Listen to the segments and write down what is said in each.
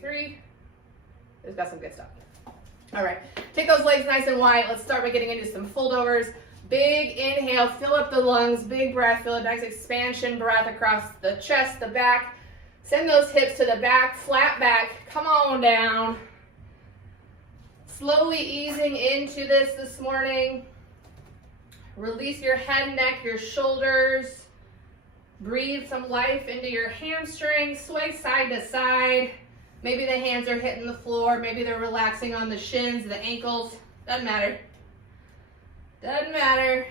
23. It's got some good stuff. All right, take those legs nice and wide. Let's start by getting into some foldovers. Big inhale, fill up the lungs, big breath, feel a nice expansion breath across the chest, the back. Send those hips to the back, flat back, come on down. Slowly easing into this morning. Release your head, neck, your shoulders. Breathe some life into your hamstrings, sway side to side. Maybe the hands are hitting the floor, maybe they're relaxing on the shins, the ankles, doesn't matter. Doesn't matter.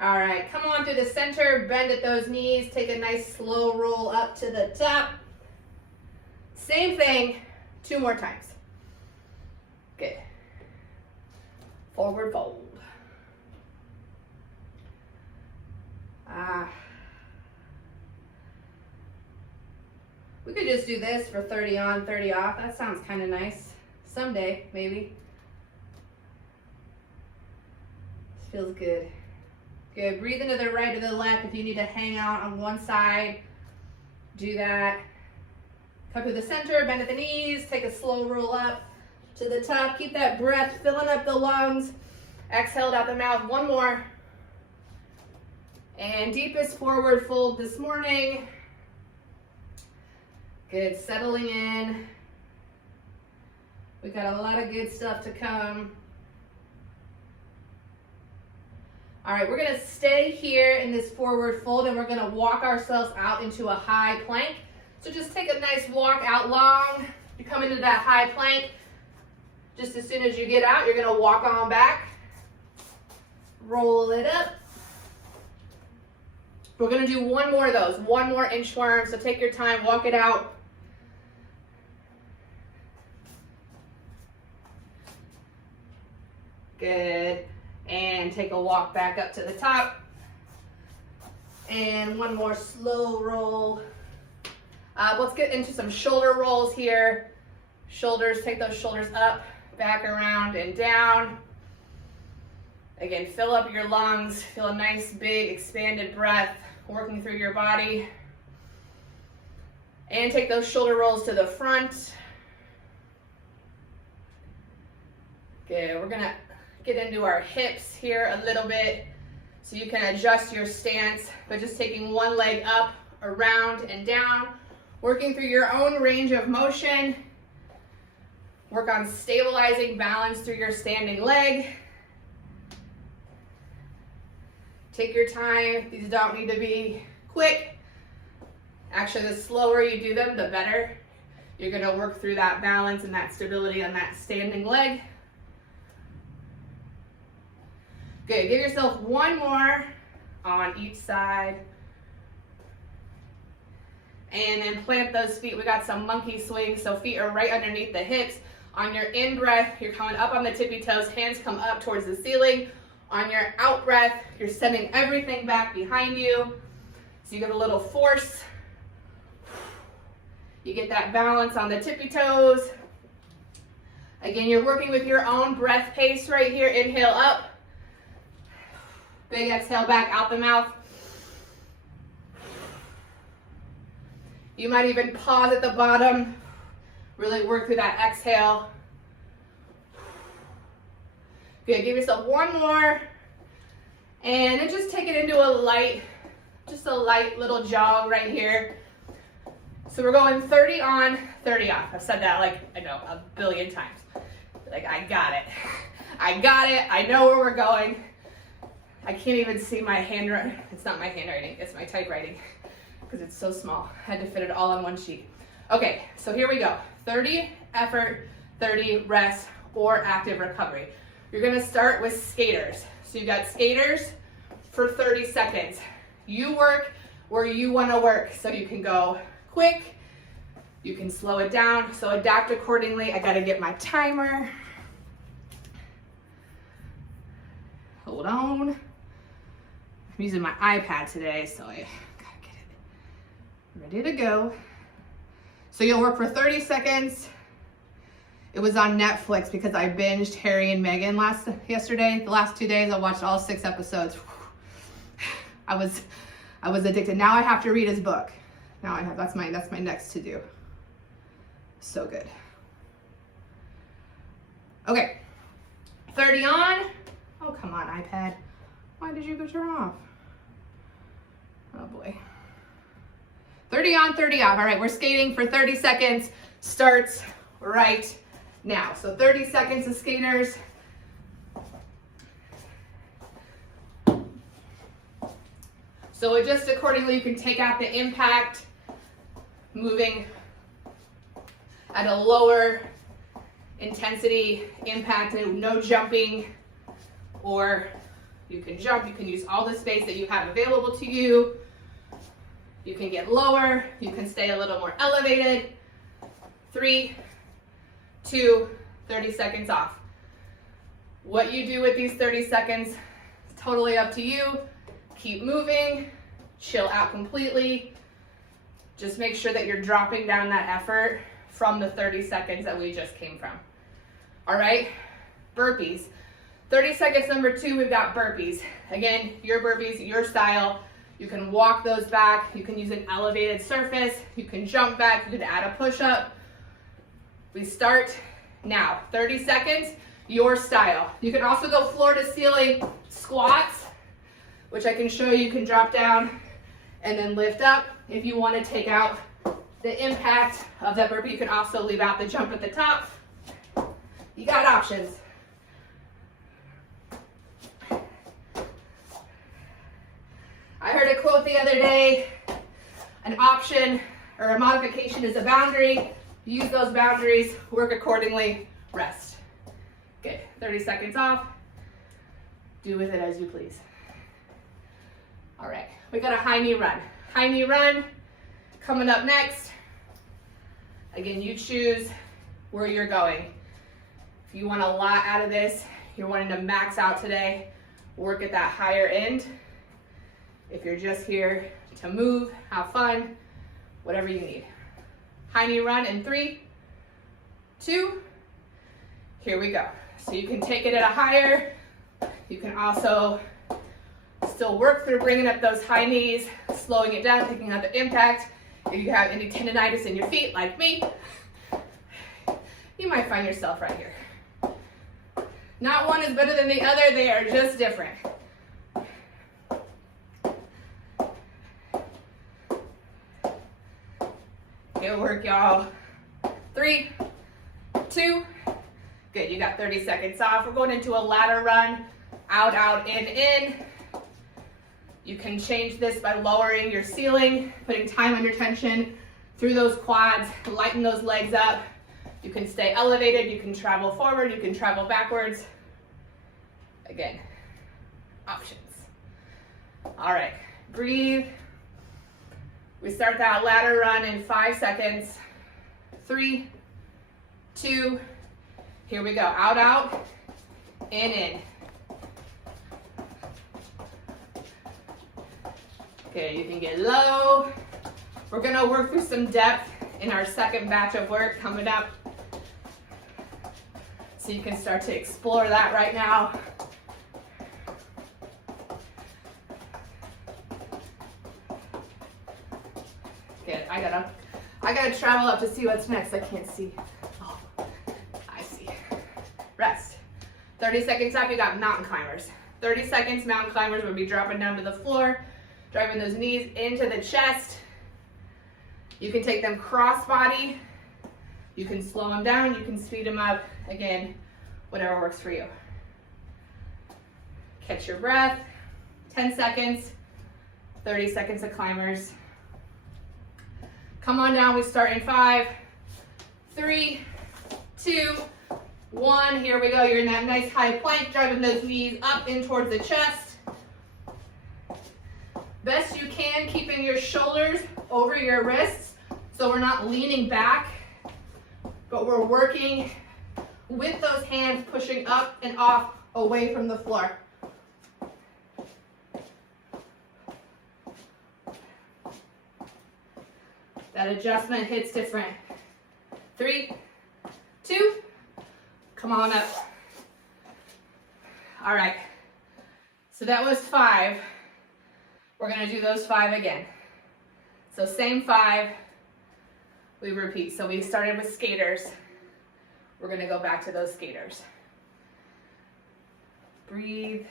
All right, come on through the center, bend at those knees, take a nice slow roll up to the top. Same thing, 2 more times. Good. Forward fold. We could just do this for 30 on, 30 off. That sounds kind of nice. Someday, maybe. Feels good. Good. Breathe into the right or the left. If you need to hang out on one side, do that. Come to the center, bend at the knees, take a slow roll up to the top. Keep that breath filling up the lungs. Exhale out the mouth. 1 more. And deepest forward fold this morning. Good. Settling in. We've got a lot of good stuff to come. All right, we're gonna stay here in this forward fold and we're gonna walk ourselves out into a high plank. So just take a nice walk out long. You come into that high plank. Just as soon as you get out, you're gonna walk on back. Roll it up. We're gonna do 1 more of those, 1 more inchworm. So take your time, walk it out. Good. And take a walk back up to the top. And 1 more slow roll. Let's get into some shoulder rolls here. Shoulders, take those shoulders up, back around and down. Again, fill up your lungs. Feel a nice big expanded breath working through your body. And take those shoulder rolls to the front. Good. We're gonna get into our hips here a little bit so you can adjust your stance by just taking 1 leg up, around, and down, working through your own range of motion. Work on stabilizing balance through your standing leg. Take your time. These don't need to be quick. Actually, the slower you do them, the better. You're going to work through that balance and that stability on that standing leg. Good. Give yourself 1 more on each side. And then plant those feet. We got some monkey swings, so feet are right underneath the hips. On your in breath, you're coming up on the tippy toes, hands come up towards the ceiling. On your out breath, you're sending everything back behind you. So you get a little force. You get that balance on the tippy toes. Again, you're working with your own breath pace right here. Inhale up. Big exhale back out the mouth. You might even pause at the bottom. Really work through that exhale. Good, give yourself 1 more. And then just take it into a light little jog right here. So we're going 30 on, 30 off. I've said that like, I know, a billion times. Like, I got it. I got it. I know where we're going. I can't even see my handwriting. It's not my handwriting, it's my typewriting because it's so small. I had to fit it all on 1 sheet. Okay, so here we go. 30 effort, 30 rest or active recovery. You're gonna start with skaters. So you've got skaters for 30 seconds. You work where you wanna work. So you can go quick, you can slow it down. So adapt accordingly. I gotta get my timer. Hold on. I'm using my iPad today, so I gotta get it ready to go. So you'll work for 30 seconds. It was on Netflix because I binged Harry and Meghan yesterday. The last 2 days I watched all 6 episodes. I was addicted. Now I have to read his book. Now I have, that's my next to do. So good. Okay, 30 on. Oh, come on, iPad. Why did you go turn off? Oh boy. 30 on, 30 off. All right, we're skating for 30 seconds. Starts right now. So 30 seconds of skaters. So adjust accordingly. You can take out the impact, moving at a lower intensity impact, no jumping, or you can jump. You can use all the space that you have available to you. You can get lower. You can stay a little more elevated. 3, 2, 30 seconds off. What you do with these 30 seconds is totally up to you. Keep moving, chill out completely. Just make sure that you're dropping down that effort from the 30 seconds that we just came from. All right, burpees. 30 seconds number 2, we've got burpees. Again, your burpees, your style. You can walk those back. You can use an elevated surface. You can jump back. You can add a push-up. We start now. 30 seconds, your style. You can also go floor to ceiling squats, which I can show you. You can drop down and then lift up. If you want to take out the impact of that burpee, you can also leave out the jump at the top. You got options. I heard a quote the other day, an option or a modification is a boundary. Use those boundaries, work accordingly, rest. Good, 30 seconds off. Do with it as you please. All right, we got a high knee run. High knee run coming up next. Again, you choose where you're going. If you want a lot out of this, you're wanting to max out today, work at that higher end. If you're just here to move, have fun, whatever you need. High knee run in 3, 2, here we go. So you can take it at a higher. You can also still work through bringing up those high knees, slowing it down, taking out the impact. If you have any tendonitis in your feet, like me, you might find yourself right here. Not one is better than the other, they are just different. Good work, y'all. 3, 2, good, you got 30 seconds off. We're going into a ladder run, out, out, in. You can change this by lowering your ceiling, putting time under tension through those quads, lighten those legs up. You can stay elevated, you can travel forward, you can travel backwards. Again, options. All right, breathe. We start that ladder run in 5 seconds. 3, 2, here we go. Out, out, in. Okay, you can get low. We're gonna work through some depth in our second batch of work coming up. So you can start to explore that right now. Good, I gotta travel up to see what's next. I can't see. Oh, I see. Rest. 30 seconds up, you got mountain climbers. 30 seconds, mountain climbers, we'll be dropping down to the floor, driving those knees into the chest. You can take them cross body. You can slow them down, you can speed them up. Again, whatever works for you. Catch your breath. 10 seconds, 30 seconds of climbers. Come on down, we start in 5, 3, 2, 1. Here we go, you're in that nice high plank, driving those knees up in towards the chest. Best you can, keeping your shoulders over your wrists, so we're not leaning back, but we're working with those hands pushing up and off away from the floor. That adjustment hits different. 3, 2, come on up. All right, so that was 5. We're gonna do those 5 again. So same 5, we repeat. So we started with skaters. We're gonna go back to those skaters. Breathe.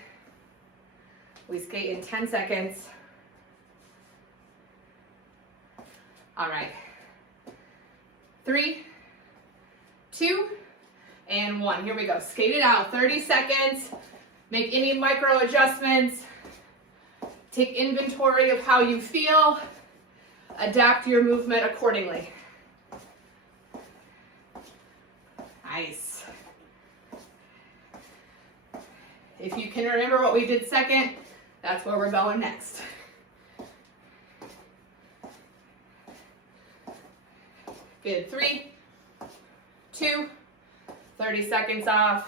We skate in 10 seconds. All right. 3, 2, and 1. Here we go. Skate it out. 30 seconds. Make any micro adjustments. Take inventory of how you feel. Adapt your movement accordingly. Nice. If you can remember what we did second, that's where we're going next. Good. 3, 2, 30 seconds off.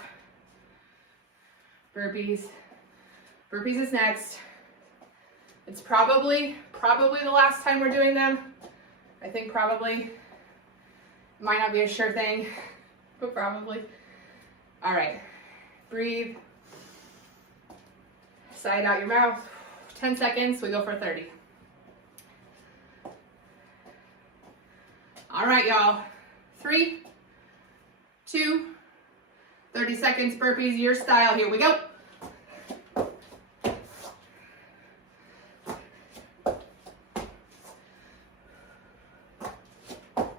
Burpees. Burpees is next. It's probably the last time we're doing them. I think probably. Might not be a sure thing, but probably. All right. Breathe. Side out your mouth. 10 seconds. We go for 30. All right, y'all. 3, 2, 30 seconds. Burpees, your style. Here we go.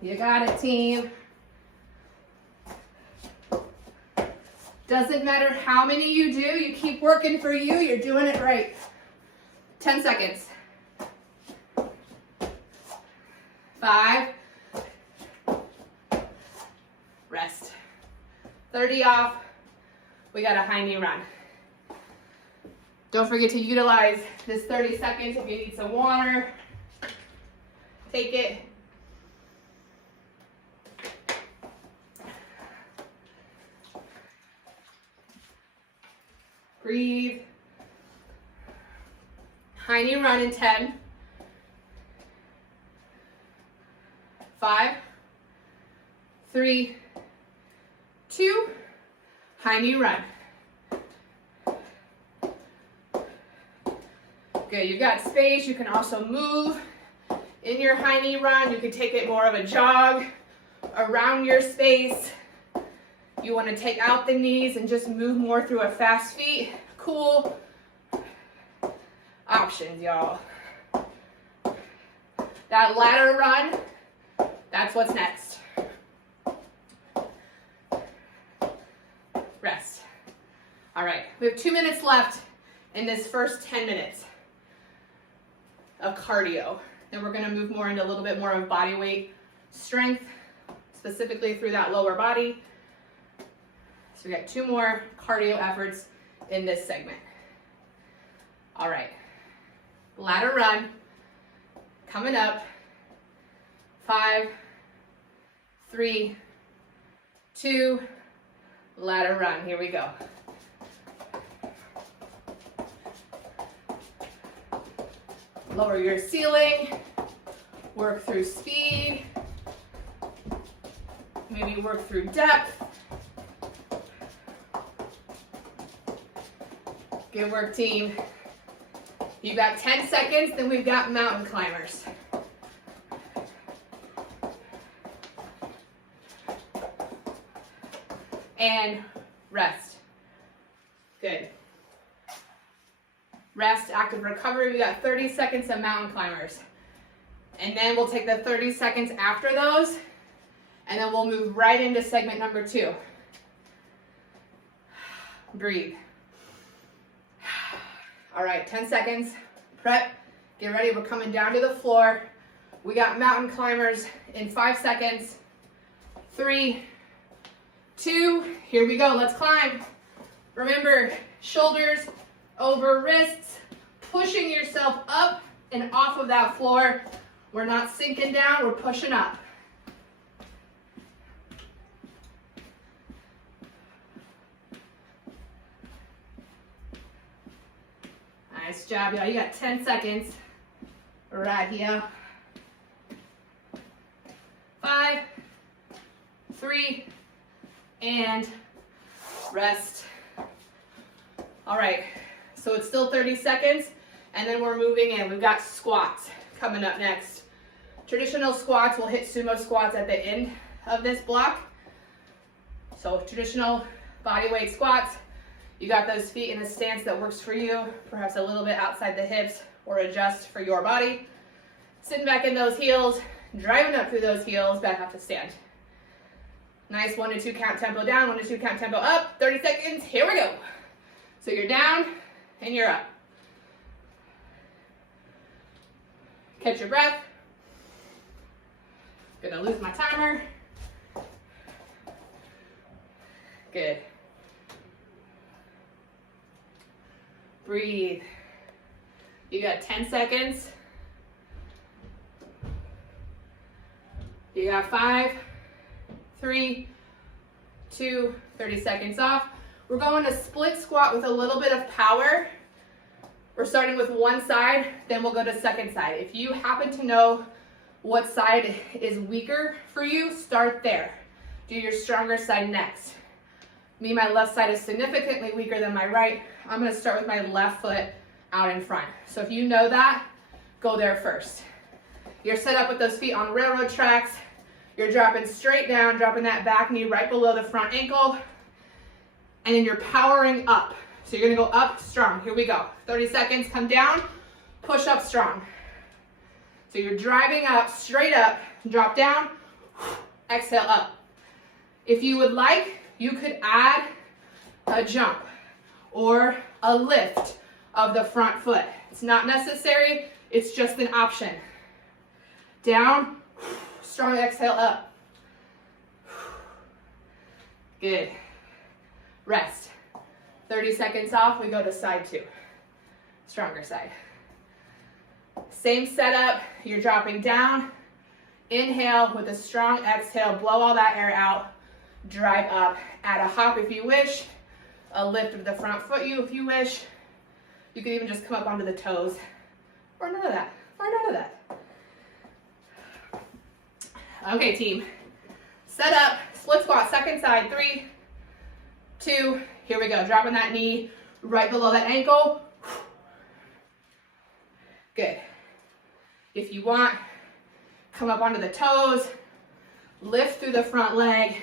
You got it, team. Doesn't matter how many you do, you keep working for you, you're doing it right. 10 seconds. 5. Rest. 30 off. We got a high knee run. Don't forget to utilize this 30 seconds if you need some water. Take it. Breathe. High knee run in 10. 5, 3, 2, high knee run. Good, you've got space. You can also move in your high knee run. You can take it more of a jog around your space. You want to take out the knees and just move more through a fast feet. Cool options, y'all. That ladder run, that's what's next. Rest. All right, we have 2 minutes left in this first 10 minutes of cardio. Then we're gonna move more into a little bit more of body weight strength, specifically through that lower body. So we got 2 more cardio efforts in this segment. All right, ladder run coming up. 5, 3, 2, ladder run. Here we go. Lower your ceiling, work through speed, maybe work through depth. Good work, team. You got 10 seconds, then we've got mountain climbers. And rest. Good. Rest, active recovery. We got 30 seconds of mountain climbers. And then we'll take the 30 seconds after those, and then we'll move right into segment number 2. Breathe. All right, 10 seconds. Prep. Get ready. We're coming down to the floor. We got mountain climbers in 5 seconds. 3, 2, here we go. Let's climb. Remember, shoulders over wrists, pushing yourself up and off of that floor. We're not sinking down, we're pushing up. Nice job, y'all. You got 10 seconds right here. 5, 3, and rest. All right, so it's still 30 seconds, and then we're moving in. We've got squats coming up next. Traditional squats will hit sumo squats at the end of this block. So traditional body weight squats, you got those feet in a stance that works for you, perhaps a little bit outside the hips or adjust for your body. Sitting back in those heels, driving up through those heels, back up to stand. Nice 1 to 2 count tempo down, 1 to 2 count tempo up, 30 seconds, here we go. So you're down and you're up. Catch your breath. Gonna lose my timer. Good. Breathe. You got 10 seconds. You got 5, 3, 2, 30 seconds off. We're going to split squat with a little bit of power. We're starting with one side, then we'll go to second side. If you happen to know what side is weaker for you, start there. Do your stronger side next. Me, my left side is significantly weaker than my right. I'm gonna start with my left foot out in front. So if you know that, go there first. You're set up with those feet on railroad tracks. You're dropping straight down, dropping that back knee right below the front ankle. And then you're powering up. So you're gonna go up strong. Here we go. 30 seconds, come down, push up strong. So you're driving up, straight up, drop down, exhale up. If you would like, you could add a jump or a lift of the front foot. It's not necessary, it's just an option. Down, strong exhale up. Good. Rest. 30 seconds off, we go to side 2. Stronger side. Same setup, you're dropping down. Inhale with a strong exhale, blow all that air out. Drive up, add a hop if you wish. A lift of the front foot if you wish. You can even just come up onto the toes. Or none of that, or none of that. Okay, team. Set up, split squat, second side, 3, 2, here we go. Dropping that knee right below that ankle. Good. If you want, come up onto the toes, lift through the front leg,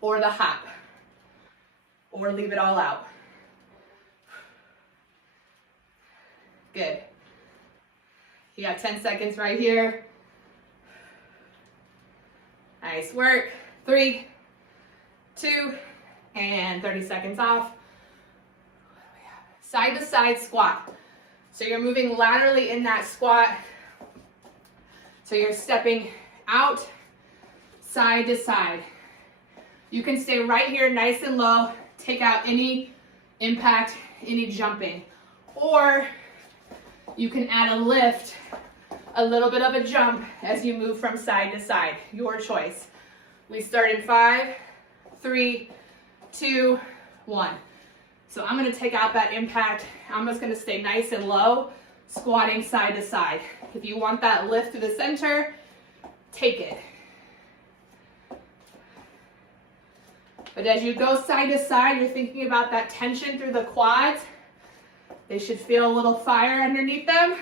or the hop, or leave it all out. Good. You got 10 seconds right here. Nice work. 3, 2, and 30 seconds off. Side to side squat. So you're moving laterally in that squat. So you're stepping out, side to side. You can stay right here nice and low, take out any impact, any jumping. Or you can add a lift, a little bit of a jump as you move from side to side. Your choice. We start in 5, 3, 2, 1. So I'm going to take out that impact. I'm just going to stay nice and low, squatting side to side. If you want that lift to the center, take it. But as you go side to side, you're thinking about that tension through the quads. They should feel a little fire underneath them.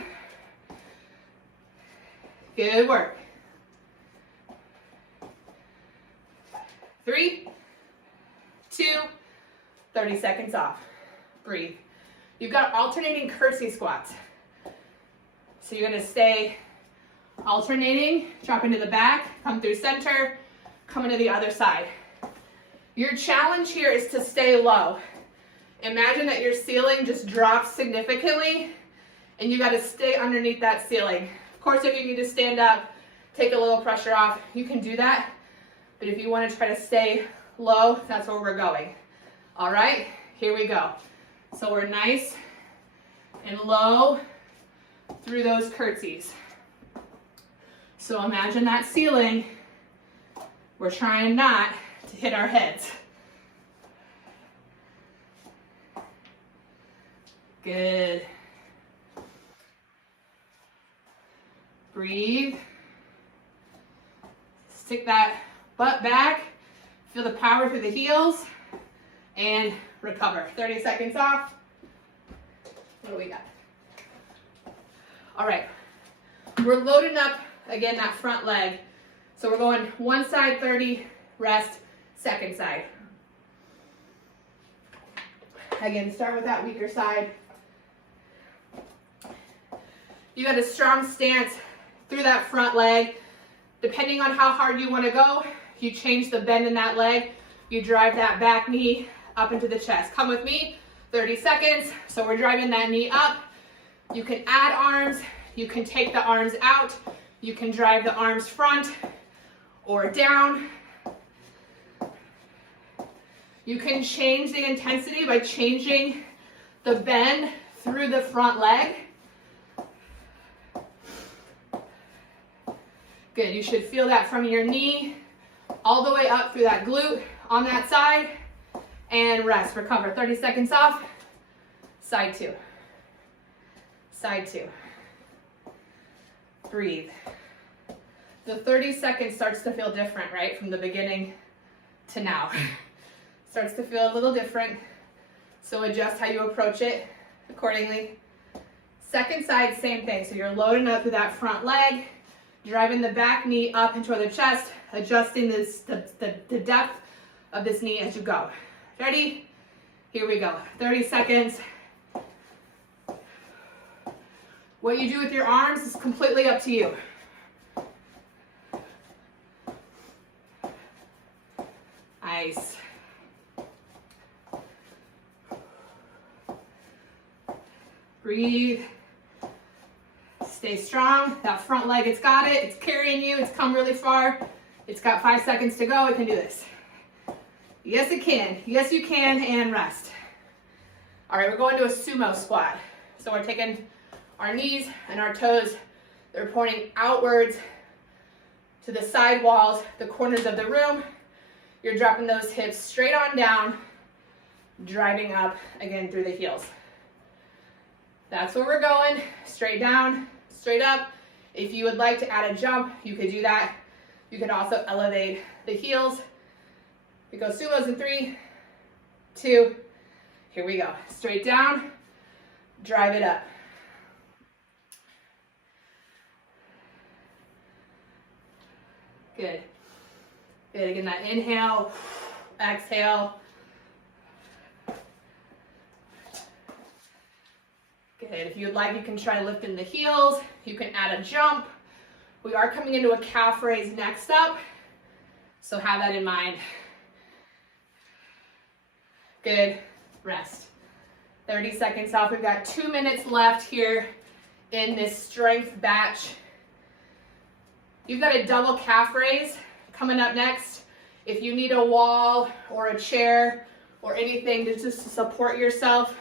Good work. 3, 2, 30 seconds off. Breathe. You've got alternating curtsy squats. So you're gonna stay alternating, drop into the back, come through center, come into the other side. Your challenge here is to stay low. Imagine that your ceiling just drops significantly and you gotta stay underneath that ceiling. Of course, if you need to stand up, take a little pressure off, you can do that. But if you wanna try to stay low, that's where we're going. All right, here we go. So we're nice and low through those curtsies. So imagine that ceiling, we're trying not to hit our heads. Good. Breathe. Stick that butt back. Feel the power through the heels. And recover. 30 seconds off. What do we got? All right. We're loading up again, that front leg. So we're going one side 30, rest, second side. Again, start with that weaker side. You got a strong stance through that front leg. Depending on how hard you want to go, you change the bend in that leg. You drive that back knee up into the chest. Come with me, 30 seconds. So we're driving that knee up. You can add arms. You can take the arms out. You can drive the arms front or down. You can change the intensity by changing the bend through the front leg. Good, you should feel that from your knee all the way up through that glute on that side. And rest, recover, 30 seconds off. Side two. Side two. Breathe. The 30 seconds starts to feel different, right? From the beginning to now. Starts to feel a little different. So adjust how you approach it accordingly. Second side, same thing. So you're loading up through that front leg, driving the back knee up into the chest, adjusting the depth of this knee as you go. Ready? Here we go. 30 seconds. What you do with your arms is completely up to you. Nice. Breathe. Stay strong. That front leg, it's got it. It's carrying you. It's come really far. It's got 5 seconds to go. It can do this. Yes, it can. Yes, you can. And rest. All right, we're going to a sumo squat. So we're taking our knees and our toes. They're pointing outwards to the side walls, the corners of the room. You're dropping those hips straight on down, driving up again through the heels. That's where we're going. Straight down, straight up. If you would like to add a jump, you could do that. You can also elevate the heels. We go sumos in 3, 2, here we go. Straight down, drive it up. Good. Good, again, that inhale, exhale. Good, if you'd like, you can try lifting the heels. You can add a jump. We are coming into a calf raise next up, so have that in mind. Good, rest. 30 seconds off. We've got 2 minutes left here in this strength batch. You've got a double calf raise coming up next. If you need a wall or a chair or anything to just support yourself,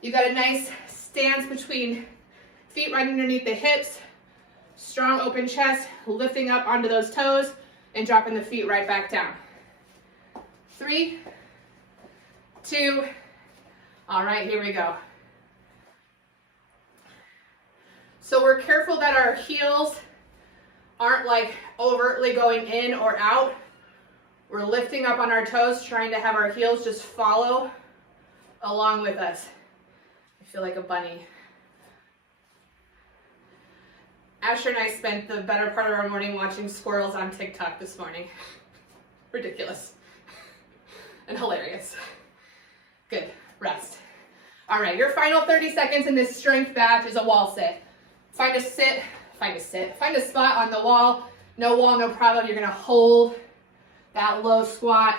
you've got a nice stance between feet right underneath the hips, strong open chest, lifting up onto those toes and dropping the feet right back down. 3, 2, all right, here we go. So we're careful that our heels aren't like overtly going in or out. We're lifting up on our toes, trying to have our heels just follow along with us. I feel like a bunny. Asher and I spent the better part of our morning watching squirrels on TikTok this morning. Ridiculous and hilarious. Good, rest. All right, your final 30 seconds in this strength batch is a wall sit. Find a spot on the wall. No wall, no problem. You're gonna hold that low squat.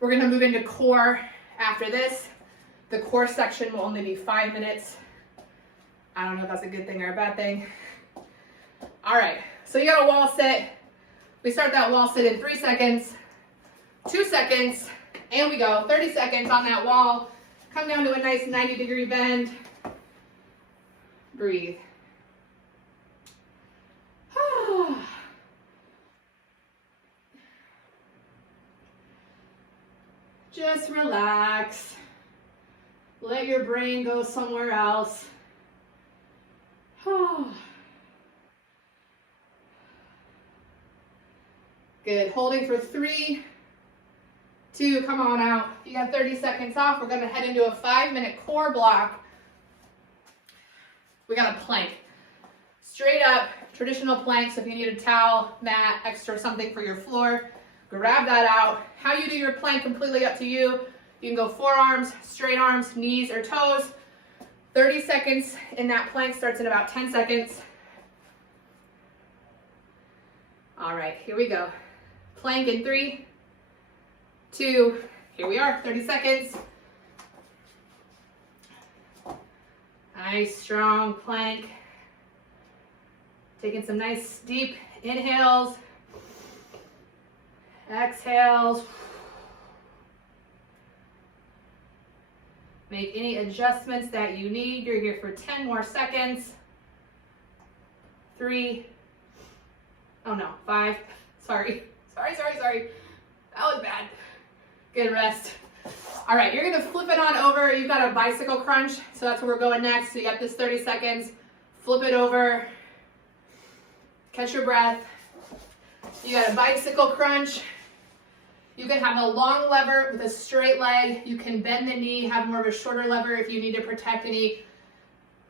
We're gonna move into core after this. The core section will only be 5 minutes. I don't know if that's a good thing or a bad thing. All right, so you got a wall sit. We start that wall sit in 3 seconds, 2 seconds, and we go. 30 seconds on that wall. Come down to a nice 90-degree bend. Breathe. Just relax. Let your brain go somewhere else. Good. Holding for 3, 2, come on out. You got 30 seconds off. We're going to head into a 5-minute core block. We got a plank. straight up, traditional plank. So if you need a towel, mat, extra something for your floor, grab that out. How you do your plank, completely up to you. You can go forearms, straight arms, knees, or toes. 30 seconds in that plank starts in about 10 seconds. All right, here we go. Plank in 3, 2, here we are, 30 seconds. Nice, strong plank. Taking some nice deep inhales, exhales. Make any adjustments that you need. You're here for 10 more seconds. 3, oh no, 5, sorry. That was bad. Good rest. All right, you're gonna flip it on over. You've got a bicycle crunch, so that's where we're going next. So you got this 30 seconds. Flip it over. Catch your breath. You got a bicycle crunch. You can have a long lever with a straight leg. You can bend the knee, have more of a shorter lever if you need to protect any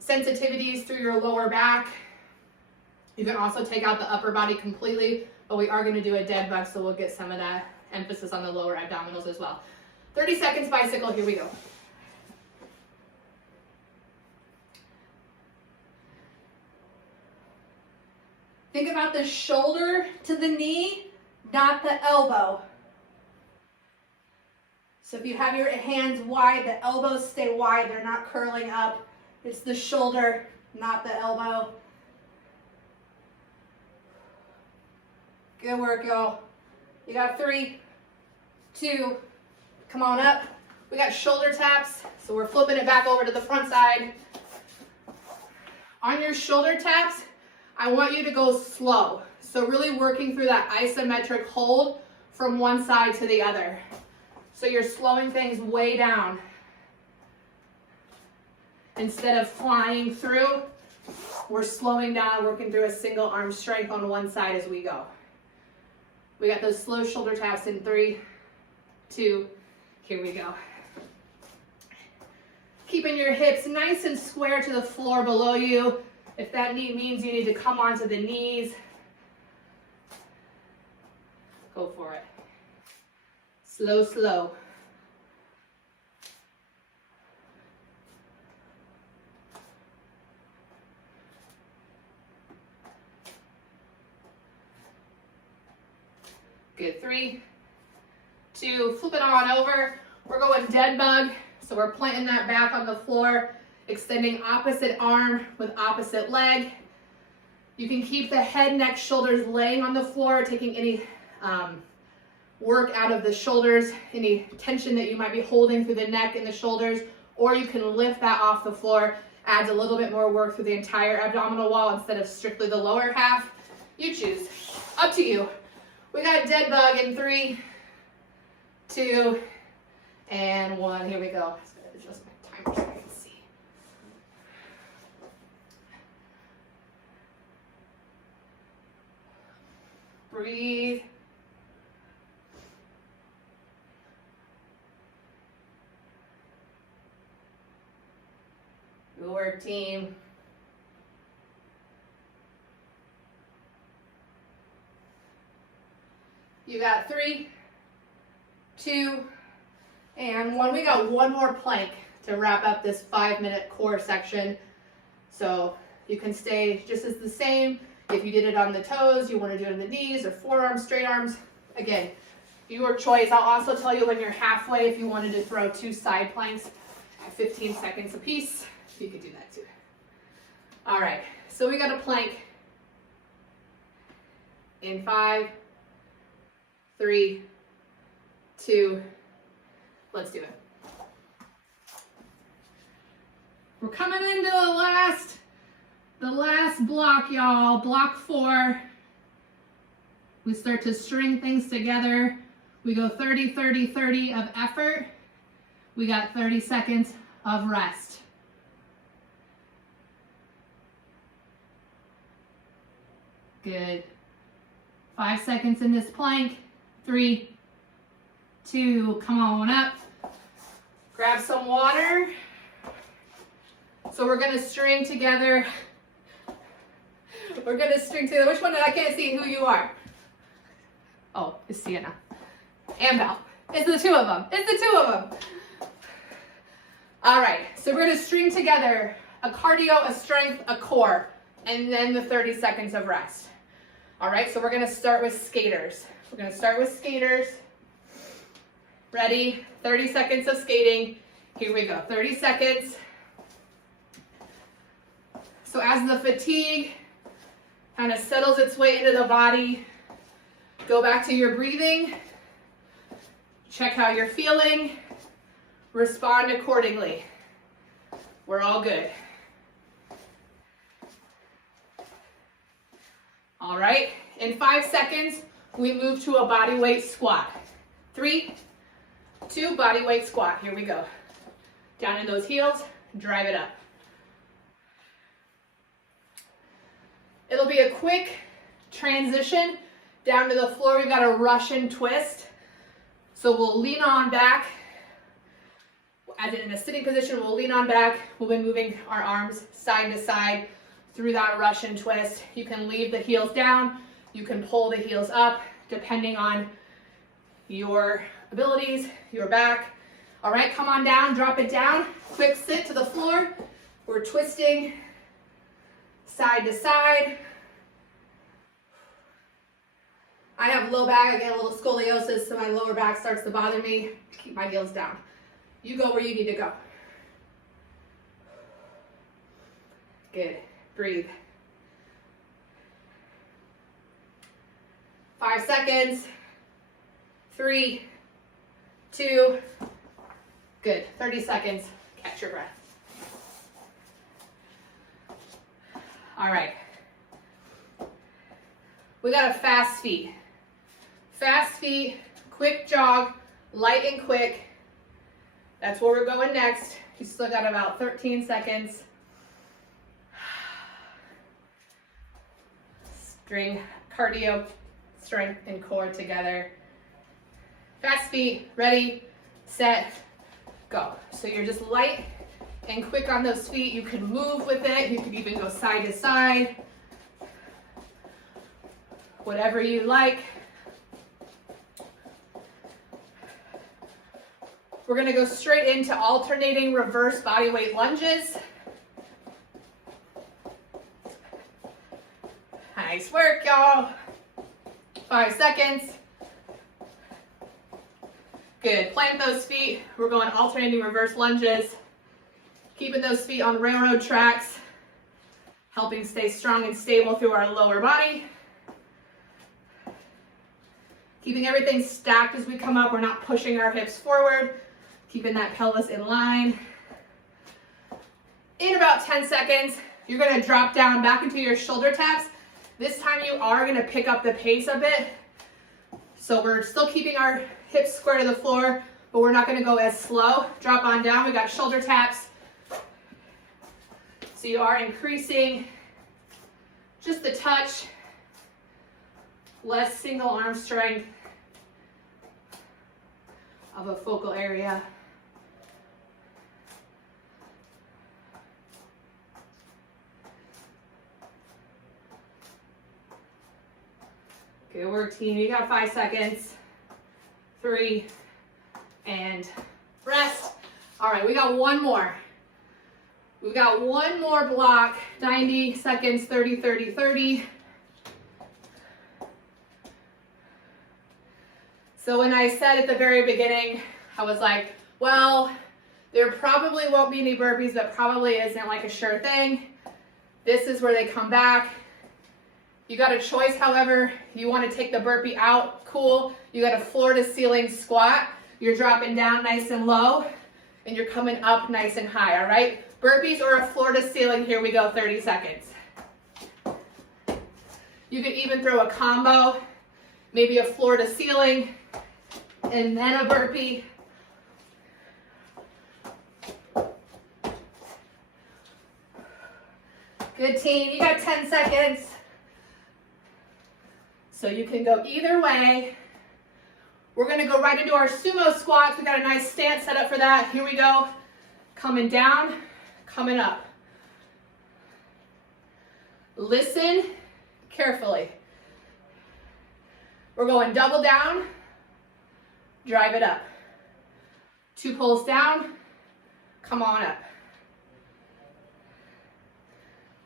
sensitivities through your lower back. You can also take out the upper body completely, but we are going to do a dead bug, so we'll get some of that emphasis on the lower abdominals as well. 30 seconds bicycle, here we go. Think about the shoulder to the knee, not the elbow. So if you have your hands wide, the elbows stay wide, they're not curling up. It's the shoulder, not the elbow. Good work, y'all. You got 3, 2, come on up. We got shoulder taps, so we're flipping it back over to the front side. On your shoulder taps, I want you to go slow. So really working through that isometric hold from one side to the other. So you're slowing things way down. Instead of flying through, we're slowing down, working through a single arm strength on one side as we go. We got those slow shoulder taps in 3, 2, here we go. Keeping your hips nice and square to the floor below you. If that knee means you need to come onto the knees, go for it. Slow, slow. Good, 3, 2, flip it on over. We're going dead bug. So we're planting that back on the floor, extending opposite arm with opposite leg. You can keep the head, neck, shoulders laying on the floor, taking any work out of the shoulders, any tension that you might be holding through the neck and the shoulders, or you can lift that off the floor, adds a little bit more work through the entire abdominal wall instead of strictly the lower half. You choose, up to you. We got dead bug in 3, 2, and 1, here we go. I'm just gonna adjust my timer so I can see. Breathe. Good work, team. You got 3, 2, and 1. We got one more plank to wrap up this 5-minute core section. So you can stay just as the same. If you did it on the toes, you want to do it on the knees or forearms, straight arms. Again, your choice. I'll also tell you when you're halfway if you wanted to throw 2 side planks at 15 seconds a piece. You could do that too. All right, so we got a plank in 5, 3, 2, let's do it. We're coming into the last block, y'all. Block 4. We start to string things together. We go 30, 30, 30 of effort. We got 30 seconds of rest. Good. 5 seconds in this plank. 3, 2, come on up. Grab some water. So we're gonna string together We're gonna string together. Which one? I can't see who you are. Oh, it's Sienna. And Belle. It's the two of them. It's the two of them. All right, so we're gonna string together a cardio, a strength, a core, and then the 30 seconds of rest. All right, so we're gonna start with skaters. We're gonna start with skaters. Ready? 30 seconds of skating. Here we go, 30 seconds. So as the fatigue kind of settles its way into the body, go back to your breathing. Check how you're feeling. Respond accordingly. We're all good. All right, in 5 seconds, we move to a body weight squat. 3, 2, body weight squat. Here we go. Down in those heels, drive it up. It'll be a quick transition down to the floor. We've got a Russian twist. So we'll lean on back. As in a sitting position, we'll lean on back. We'll be moving our arms side to side through that Russian twist. You can leave the heels down. You can pull the heels up, depending on your abilities, your back. All right, come on down, drop it down. Quick sit to the floor. We're twisting side to side. I have low back, I get a little scoliosis, so my lower back starts to bother me. Keep my heels down. You go where you need to go. Good, breathe. 5 seconds. 3, 2, good. 30 seconds, catch your breath. All right. We got a fast feet. Fast feet, quick jog, light and quick. That's where we're going next. You still got about 13 seconds. String cardio, strength, and core together. Fast feet, ready, set, go. So you're just light and quick on those feet. You can move with it. You can even go side to side. Whatever you like. We're gonna go straight into alternating reverse body weight lunges. Nice work, y'all. 5 seconds. Good, plant those feet. We're going alternating reverse lunges. Keeping those feet on railroad tracks, helping stay strong and stable through our lower body. Keeping everything stacked as we come up. We're not pushing our hips forward. Keeping that pelvis in line. In about 10 seconds, you're gonna drop down back into your shoulder taps. This time you are gonna pick up the pace a bit. So we're still keeping our hips square to the floor, but we're not gonna go as slow. Drop on down, we got shoulder taps. So you are increasing just a touch, less single arm strength of a focal area. Good work, team. You got 5 seconds. 3, and rest. All right, we got one more. We've got one more block, 90 seconds, 30, 30, 30. So when I said at the very beginning, I was like, well, there probably won't be any burpees, but probably isn't like a sure thing. This is where they come back. You got a choice, however, you want to take the burpee out, cool. You got a floor to ceiling squat. You're dropping down nice and low, and you're coming up nice and high, all right? Burpees or a floor to ceiling, here we go, 30 seconds. You could even throw a combo, maybe a floor to ceiling, and then a burpee. Good team, you got 10 seconds. So you can go either way. We're gonna go right into our sumo squats. We got a nice stance set up for that. Here we go. Coming down, coming up. Listen carefully. We're going double down, drive it up. 2 pulls down, come on up.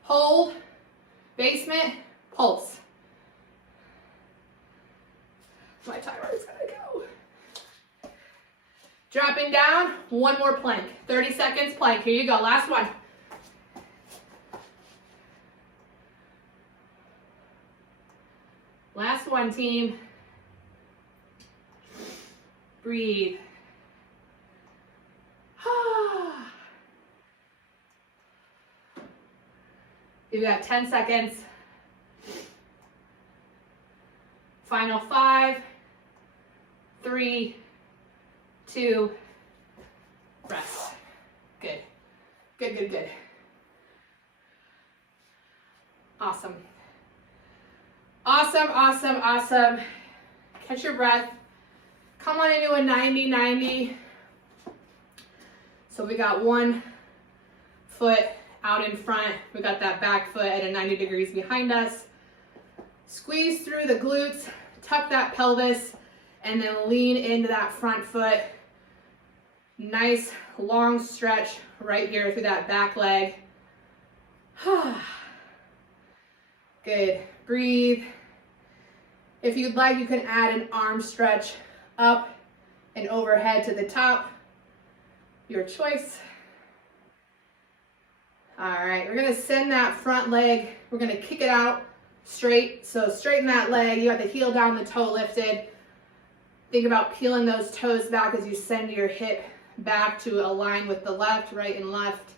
Hold, basement, pulse. My timer is gonna go. Dropping down, 1 more plank. 30 seconds plank, here you go, last one. Last one, team. Breathe. You've got 10 seconds. Final 5, 3, 2, rest. Good. Good, good, good. Awesome. Awesome, awesome, awesome. Catch your breath. Come on into a 90-90. So we got 1 foot out in front. We got that back foot at a 90 degrees behind us. Squeeze through the glutes, tuck that pelvis, and then lean into that front foot. Nice long stretch right here through that back leg. Good. Breathe. If you'd like, you can add an arm stretch up and overhead to the top. Your choice. All right, we're gonna send that front leg, we're gonna kick it out straight. So straighten that leg, you got the heel down, the toe lifted. Think about peeling those toes back as you send your hip back to align with the left, right and left.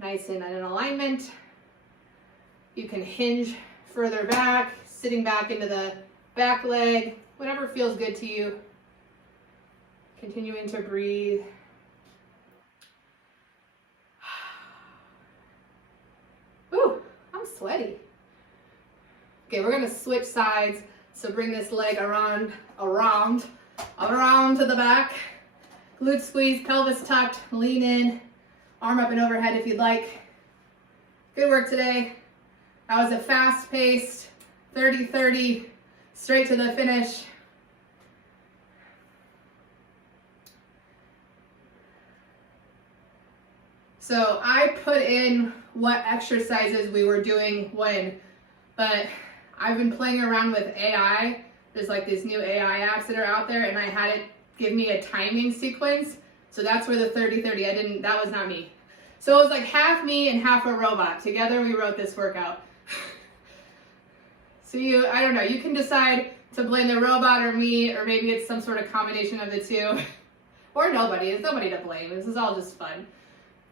Nice and in alignment. You can hinge further back, sitting back into the back leg, whatever feels good to you. Continuing to breathe. Ooh, I'm sweaty. Okay, we're gonna switch sides. So bring this leg around to the back. Glute squeeze, pelvis tucked, lean in, arm up and overhead if you'd like. Good work today. That was a fast-paced 30-30, straight to the finish. So I put in what exercises we were doing when, but I've been playing around with AI. There's like these new AI apps that are out there, and I had it give me a timing sequence. So that's where the 30-30, that was not me. So it was like half me and half a robot. Together we wrote this workout. So I don't know, you can decide to blame the robot or me, or maybe it's some sort of combination of the two. Or nobody, there's nobody to blame. This is all just fun.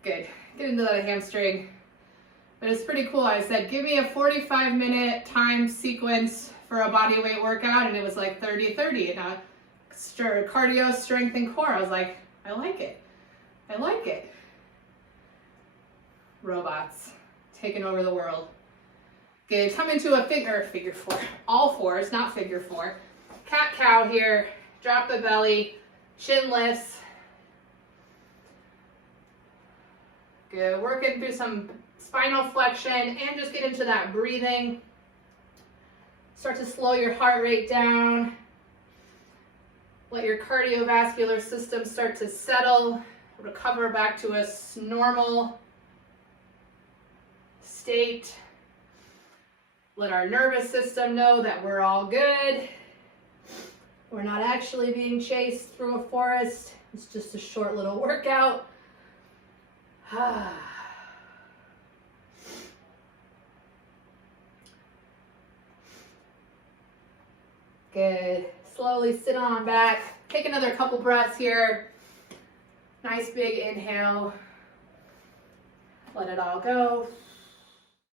Good, get into that hamstring. But it's pretty cool. I said, give me a 45-minute time sequence for a body weight workout, and it was like 30-30, and cardio, strength, and core. I was like, I like it. I like it. Robots taking over the world. Good, come into a figure 4. All fours, not figure 4. Cat-cow here. Drop the belly, chin lifts. Good, working through some spinal flexion and just get into that breathing. Start to slow your heart rate down. Let your cardiovascular system start to settle, recover back to a normal state. Let our nervous system know that we're all good. We're not actually being chased through a forest. It's just a short little workout. Good. Slowly sit on back. Take another couple breaths here. Nice big inhale. Let it all go.